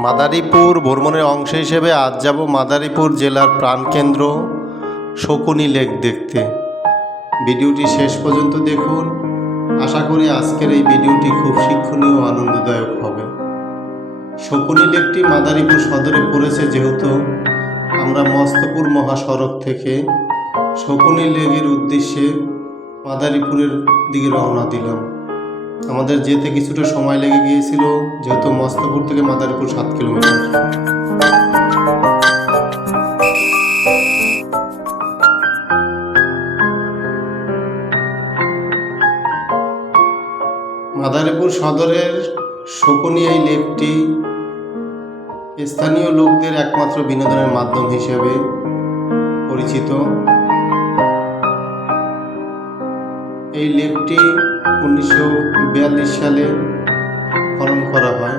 মাদারীপুর ভ্রমণের অংশ হিসেবে আজ যাব মাদারীপুর জেলার প্রাণকেন্দ্র শকুনি লেক দেখতে। ভিডিওটি শেষ পর্যন্ত দেখুন। আশা করি আজকের এই ভিডিওটি খুব শিক্ষণীয় ও আনন্দদায়ক হবে। শকুনি লেকটি মাদারীপুর সদরে পড়েছে, যেহেতু আমরা মস্তপুর মহাসড়ক থেকে শকুনি লেকের উদ্দেশ্যে মাদারীপুরের দিকে রওনা দিলাম। আমাদের যেতে কিছুটা সময় লেগে গিয়েছিল, যেহেতু মস্তপুর থেকে মাদারীপুর 7 কিলোমিটার। মাদারীপুর সদরের শকুনি এই লেকটি স্থানীয় লোকদের একমাত্র বিনোদনের মাধ্যম হিসেবে পরিচিত। এই লেকটি 1942 সালে খনন করা হয়।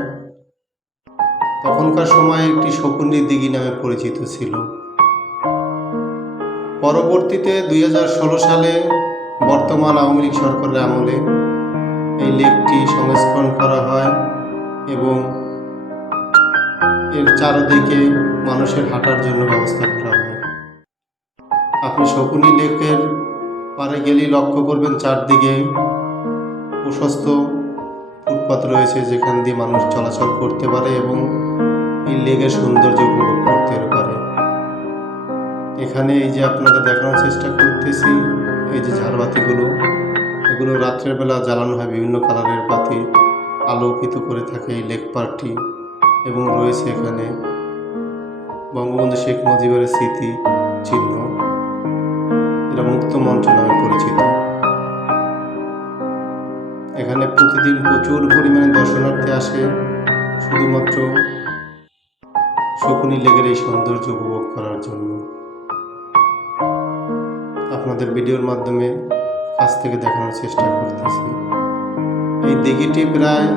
তখনকার সময় একটি শকুনি দিঘি নামে পরিচিত ছিল। পরবর্তীতে 2016 সালে বর্তমান আওয়ামী লীগ সরকারের আমলে এই লেকটি সংস্করণ করা হয় এবং এর চারদিকে মানুষের হাঁটার জন্য ব্যবস্থা করা হয়। আপনি শকুনি লেকের পাড়ে গেলেই লক্ষ্য করবেন চারদিকে প্রশস্ত ফুটপাত রয়েছে, যেখান দিয়ে মানুষ চলাচল করতে পারে এবং এই লেকের সৌন্দর্য উপভোগ করতে পারে। এখানে এই যে আপনাদের দেখানোর চেষ্টা করতেছি, এই যে ঝাড়বাতিগুলো, এগুলো রাত্রের বেলা জ্বালানো হয় বিভিন্ন কালারের বাতি, আলোকিত করে থাকে এই লেক পার্কটি। এবং রয়েছে এখানে বঙ্গবন্ধু শেখ মুজিবের স্মৃতি চিহ্ন, এটা মুক্ত মঞ্চ নামে পরিচিত। এখানে প্রতিদিন প্রচুর পরিমাণে দর্শনার্থী আসে শুধুমাত্র শকুনি লেকের এই সৌন্দর্য উপভোগ করার জন্য। আপনাদের ভিডিওর মাধ্যমে কাছ থেকে দেখানোর চেষ্টা করতেছি। এই দিঘিটি প্রায়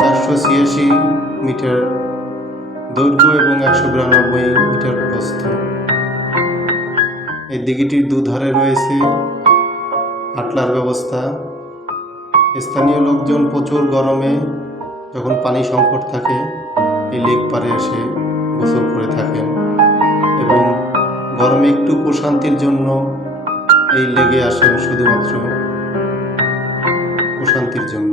486 মিটার দৈর্ঘ্য এবং 192 মিটার প্রস্থ। এই দিঘিটির দুধারে রয়েছে হাঁটলার ব্যবস্থা। স্থানীয় লোকজন প্রচুর গরমে যখন পানি সংকট থাকে এই লেক পাড়ে এসে গোসল করে থাকেন এবং গরমে একটু প্রশান্তির জন্য এই লেকে আসেন শুধুমাত্র প্রশান্তির জন্য।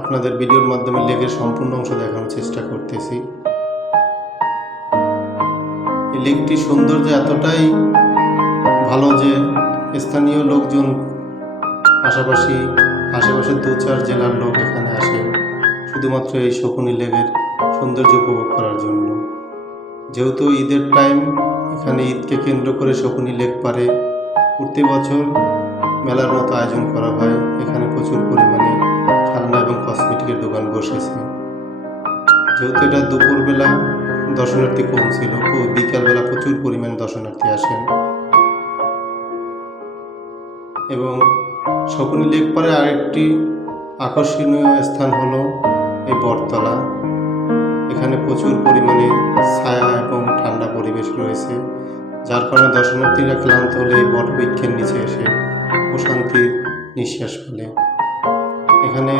আপনাদের ভিডিওর মাধ্যমে লেকের সম্পূর্ণ অংশ দেখানোর চেষ্টা করতেছি। এই লেকটির সৌন্দর্য এতটাই ভালো যে স্থানীয় লোকজন পাশাপাশি আশেপাশের 2-4 জেলার লোক এখানে আসে শুধুমাত্র এই শকুনি লেকের সৌন্দর্য উপভোগ করার জন্য। যেহেতু ঈদের টাইম, এখানে ঈদকে কেন্দ্র করে শকুনি লেক পারে প্রতি বছর মেলার মতো আয়োজন করা হয়। এখানে প্রচুর পরিমাণে খেলনা এবং কসমেটিকের দোকান বসেছে। যেহেতু এটা দুপুরবেলা দর্শনার্থী কম ছিল, বিকালবেলা প্রচুর পরিমাণে দর্শনার্থী আসেন। এবং শকুনি লেক পারে আরেকটি আকর্ষণীয় স্থান হলো এই বটতলা। এখানে প্রচুর পরিমাণে ছায়া এবং ঠান্ডা পরিবেশ রয়েছে, যার কারণে দর্শনার্থীরা ক্লান্ত হলে এই বটবৃক্ষের নিচে এসে প্রশান্তির নিঃশ্বাস ফেলে। এখানে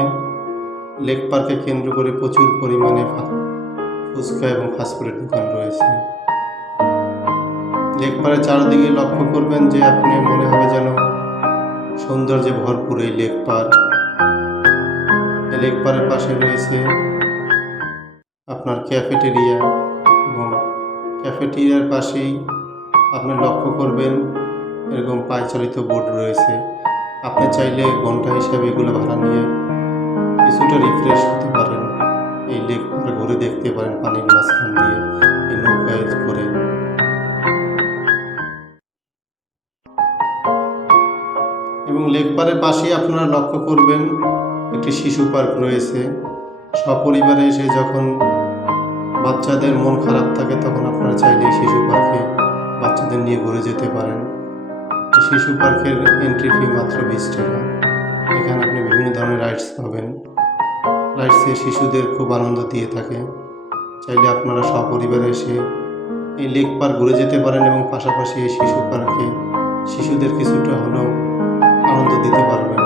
লেক পার্কে কেন্দ্র করে প্রচুর পরিমাণে ফুচকা এবং ফাস্টফুডের দোকান রয়েছে। লেক পাড়ের চারদিকে লক্ষ্য করবেন যে আপনি মনে হবে যেন সৌন্দর্যে ভরপুর এই লেক পার। এই লেক পাড়ের পাশে রয়েছে আপনার ক্যাফেটেরিয়া এবং ক্যাফেটেরিয়ার পাশেই আপনি লক্ষ্য করবেন এরকম পায়চালিত বোর্ড রয়েছে। আপনি চাইলে ঘন্টা হিসাবে এগুলো ভাড়া নিয়ে কিছুটা রিফ্রেশ হতে পারেন, এই লেক পাড়ে ঘুরে দেখতে পারেন পানির মাঝখান দিয়ে এই নৌকায় করে। এবং লেক পাড়ের পাশেই আপনারা লক্ষ্য করবেন একটি শিশু পার্ক রয়েছে। সপরিবারে এসে যখন বাচ্চাদের মন খারাপ থাকে তখন আপনারা চাইলে এই শিশু পার্কে বাচ্চাদের নিয়ে ঘুরে যেতে পারেন। এই শিশু পার্কের এন্ট্রি ফি মাত্র 20 টাকা। এখানে আপনি বিভিন্ন ধরনের রাইডস পাবেন। রাইডসে শিশুদের খুব আনন্দ দিয়ে থাকে। চাইলে আপনারা সপরিবারে এসে এই লেক পার্ক ঘুরে যেতে পারেন এবং পাশাপাশি এই শিশু পার্কে শিশুদের কিছুটা হলেও আনন্দ দিতে পারবেন।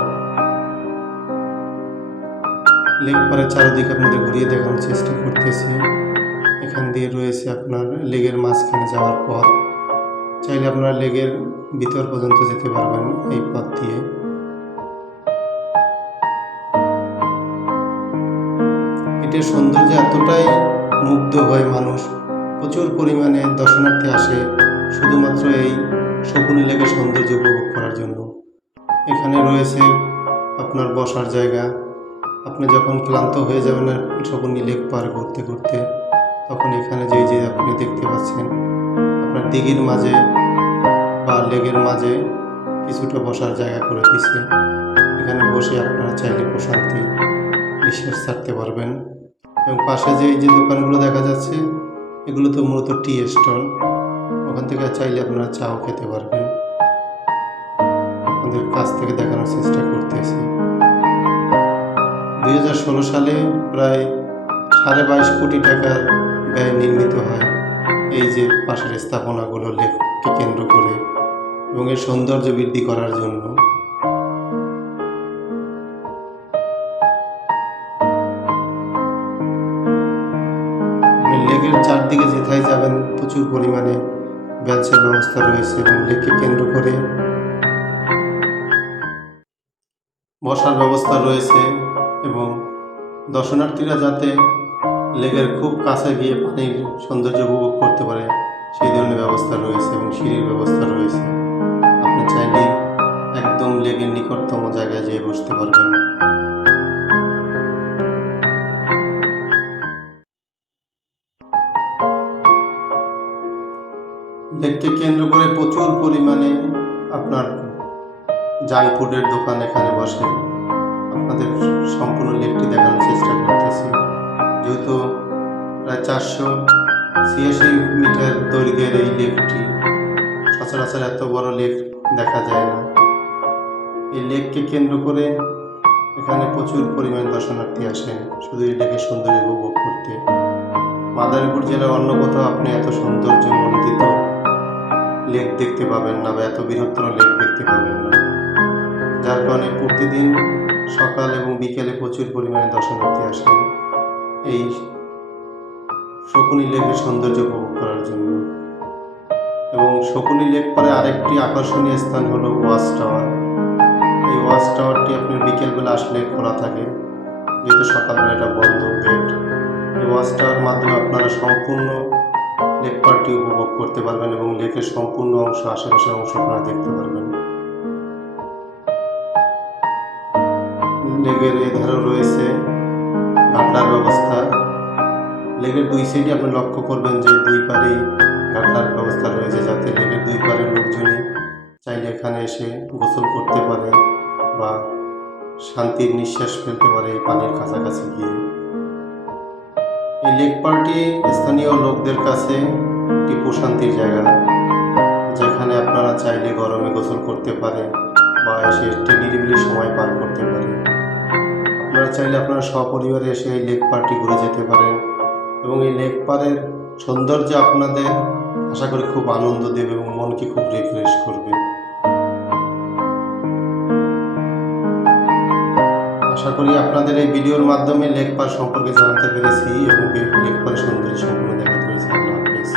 লেক পাড়ের চারিদিকে আপনাদের ঘুরিয়ে দেখানোর চেষ্টা করতেছি। এখান দিয়ে রয়েছে আপনার লেকের মাঝখানে যাওয়ার পথ। চাইলে আপনারা লেকের ভিতর পর্যন্ত যেতে পারবেন এই পথ দিয়ে। এটার সৌন্দর্য এতটাই মুগ্ধ হয় মানুষ, প্রচুর পরিমাণে দর্শনার্থী আসে শুধুমাত্র এই শকুনি লেকের সৌন্দর্য উপভোগ করার জন্য। এখানে রয়েছে আপনার বসার জায়গা। আপনি যখন ক্লান্ত হয়ে যাবেন শকুনি লেক পার করতে করতে, তখন এখানে যে আপনি দেখতে পাচ্ছেন আপনার দিঘির মাঝে বা লেকের মাঝে কিছুটা বসার জায়গা করে দিছে। এখানে বসে আপনারা চাইলে প্রশান্তি নিঃশ্বাস ছাড়তে পারবেন। এবং পাশে যে দোকানগুলো দেখা যাচ্ছে, এগুলো তো মূলত টি স্টল। ওখান থেকে চাইলে আপনারা চাও খেতে পারবেন। আপনাদের কাছ থেকে দেখানোর চেষ্টা করতেছি। 2016 সালে প্রায় 22.5 কোটি টাকার ব্যয় নির্মিত হয় এই যে পাশের স্থাপনাগুলো লেককে কেন্দ্র করে এবং এর সৌন্দর্য বৃদ্ধি করার জন্য। লেকের চারদিকে যেথায় যাবেন প্রচুর পরিমাণে বেঞ্চের ব্যবস্থা রয়েছে এবং লেককে কেন্দ্র করে বসার ব্যবস্থা রয়েছে এবং দর্শনার্থীরা যাতে লেকের খুব কাছে গিয়ে পানির সৌন্দর্য উপভোগ করতে পারে সেই ধরনের ব্যবস্থা রয়েছে এবং সিঁড়ির ব্যবস্থা রয়েছে। আপনি চাইলে একদম লেকের নিকটতম জায়গায় যেয়ে বসতে পারবেন। লেককে কেন্দ্র করে প্রচুর পরিমাণে আপনার জাঙ্ক ফুডের দোকান এখানে বসে। আপনাদের সম্পূর্ণ লেকটি দেখানোর চেষ্টা করতেছি। যেহেতু প্রায় 486 মিটার দৈর্ঘ্যের এই লেকটি, সচরাচর এত বড় লেক দেখা যায় না। এই লেককে কেন্দ্র করে এখানে প্রচুর পরিমাণে দর্শনার্থী আসেন শুধু এই লেকের সৌন্দর্য উপভোগ করতে। মাদারীপুর জেলার অন্য কোথাও আপনি এত সৌন্দর্যমণ্ডিত লেক দেখতে পাবেন না বা এত বৃহত্তর লেক দেখতে পাবেন না, যার কারণে প্রতিদিন সকাল এবং বিকেলে প্রচুর পরিমাণে দর্শনার্থী আসেন এই শকুনি লেকের সৌন্দর্য উপভোগ করার জন্য। এবং শকুনি লেক পরে আরেকটি আকর্ষণীয় স্থান হলো ওয়াচ টাওয়ার। এই ওয়াচ টাওয়ারটি আপনার বিকেলবেলা আসলে খোলা থাকে, যেহেতু সকালবেলা এটা বন্ধ গেট। এই ওয়াচ টাওয়ার মাধ্যমে আপনারা সম্পূর্ণ লেক পার্কটি উপভোগ করতে পারবেন এবং লেকের সম্পূর্ণ অংশ, আশেপাশের অংশ আপনারা দেখতে পারবেন। লেকের এধারেও রয়েছে ঘাটলার ব্যবস্থা। লেকের দুই সাইডে আপনি লক্ষ্য করবেন যে দুই পারেই ঘাটলার ব্যবস্থা রয়েছে, যাতে লেকের দুই পারের লোকজনই চাইলে এখানে এসে গোসল করতে পারে বা শান্তির নিঃশ্বাস ফেলতে পারে এই পানির কাছাকাছি গিয়ে। এই লেক পার্কটি স্থানীয় লোকদের কাছে একটি প্রশান্তির জায়গা, যেখানে আপনারা চাইলে গরমে গোসল করতে পারে বা এসে একটি নিরিবিলি সময় পার করতে পারে। আপনারা চাইলে আপনারা সপরিবারে এসে এই লেক পার্কটি ঘুরে যেতে পারেন এবং এই লেক পাড়ের সৌন্দর্য আপনাদের আশা করি খুব আনন্দ দেবে এবং মনকে খুব রিফ্রেশ করবে। আশা করি আপনাদের এই ভিডিওর মাধ্যমে লেক পাড় সম্পর্কে জানতে পেরেছি এবং লেক পাড়ের সৌন্দর্য সম্পূর্ণ দেখাতে পেরেছি। আল্লাহ হাফেজ।